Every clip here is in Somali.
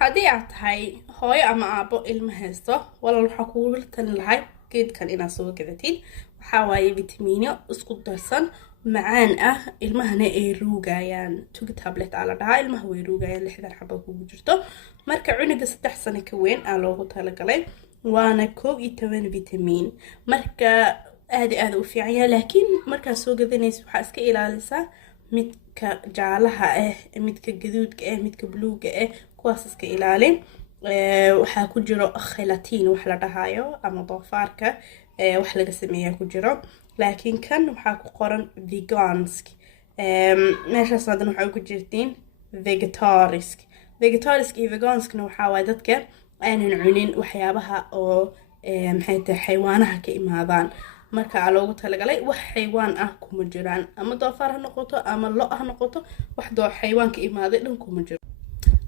haddii aad tahay hooyo ama aabbo ilmo haysto walaal waxaa kugu talin lahay geedkan inaad soo gadatid. waxaa waaye vitamiino isku darsan macaan ah, ilmahana ay ruugayaan. tugi tablet aa la dhahaa, ilmaha way ruugayaan 6 xabo kugu jirto. marka cunuga 3 sano ka weyn aa loogu talagalay, waana 11 vitamiin. marka aad u fiican yahay, laakiin markaad soo gadanaysid waxaa iska ilaalisaa midka jaalaha ah, midka gaduudka ah, midka buluuga ah, kuwaas iska ilaalin. waxaa ku jiro khelatiin wax la dhahayo ama doofaarka wax laga sameeyaa ku jiro, laakiin kan waxaa ku qoran vegansk. meeshaas hadan waxaa ku jirtiin vegetarisk iyo veganskna waxaa waaye dadka aanan cunin waxyaabaha oo maxay tahay xayawaanaha ka imaadaan. marka aa loogu talagalay wax xayawaan ah kuma jiraan, ama doofaar ha noqoto ama lo ha noqoto, wax xayawaan ka imaaday dhan kuma jiro.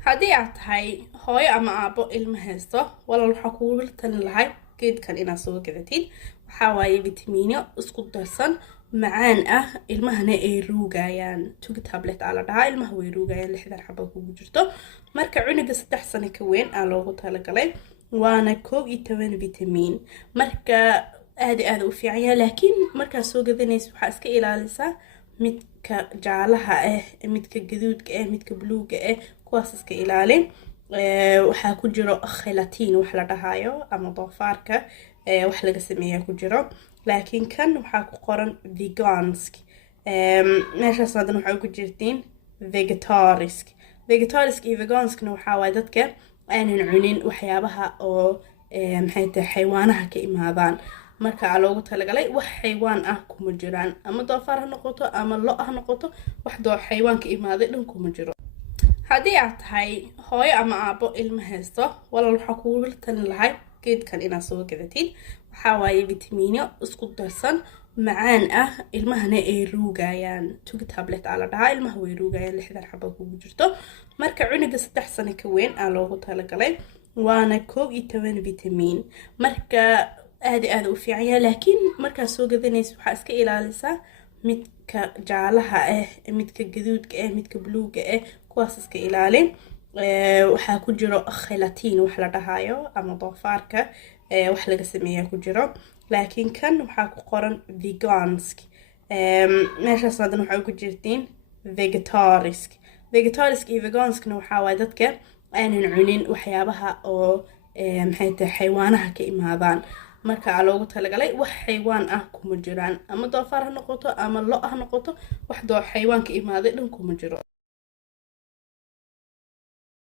haddii aad tahay hooyo ama aabbo ilmo haysto walaal waxaa kugu talin lahay geedkan inaad soo gadatid. waxaa waaye vitamiino isku darsan macaan ah, ilmahana ay ruugayaan. tugi tablet aa la dhahaa, ilmaha way ruugayaan 6 xabo kugu jirto. marka cunuga 3 sano ka weyn aa loogu talagalay, waana 11 vitamiin. marka aad u fiican yahay, laakiin markaad soo gadanaysid waxaa iska ilaalisaa midka jaalaha ah, midka gaduudka ah, midka buluuga ah, kuwaas iska ilaalin. waxaa ku jiro khelatiin wax la dhahayo ama doofaarka wax laga sameeyaa ku jiro, laakiin kan waxaa ku qoran vegansk. meeshaas hadan waxaa ku jirtiin vegetarisk iyo veganskna waxaa waaye dadka aanan cunin waxyaabaha oo maxay tahay xayawaanaha ka imaadaan. marka aa loogu talagalay wax xayawaan ah kuma jiraan, ama doofaar ha noqoto ama lo ha noqoto, wax xayawaan ka imaaday dhan kuma jiro. haddii aad tahay hooyo ama aabbo ilmo haysto walaal waxaa kugu talin lahay geedkan inaad soo gadatid. waxaa waaye vitamiino isku darsan macaan ah, ilmahana ay ruugayaan. tugi tablet aa la dhahaa, ilmaha way ruugayaan 6 xabo kugu jirto. marka cunuga 3 sano ka weyn aa loogu talagalay, waana 11 vitamiin. marka aad u fiican yahay, laakiin markaad soo gadanaysid waxaa iska ilaalisaa midka jaalaha ah, midka gaduudka ah, midka buluuga ah, kuwaas iska ilaalin. waxaa ku jiro khelatiin wax la dhahayo ama doofaarka wax laga sameeyaa ku jiro, laakiin kan waxaa ku qoran vegansk. meeshaas hadan waxaa ku jirtiin vegetarisk iyo veganskna waxaa waaye dadka aanan cunin waxyaabaha oo maxay tahay xayawaanaha ka imaadaan. marka aa loogu talagalay wax xayawaan ah kuma jiraan, ama doofaar ha noqoto ama lo ha noqoto, wax xayawaan ka imaaday dhan kuma jiro.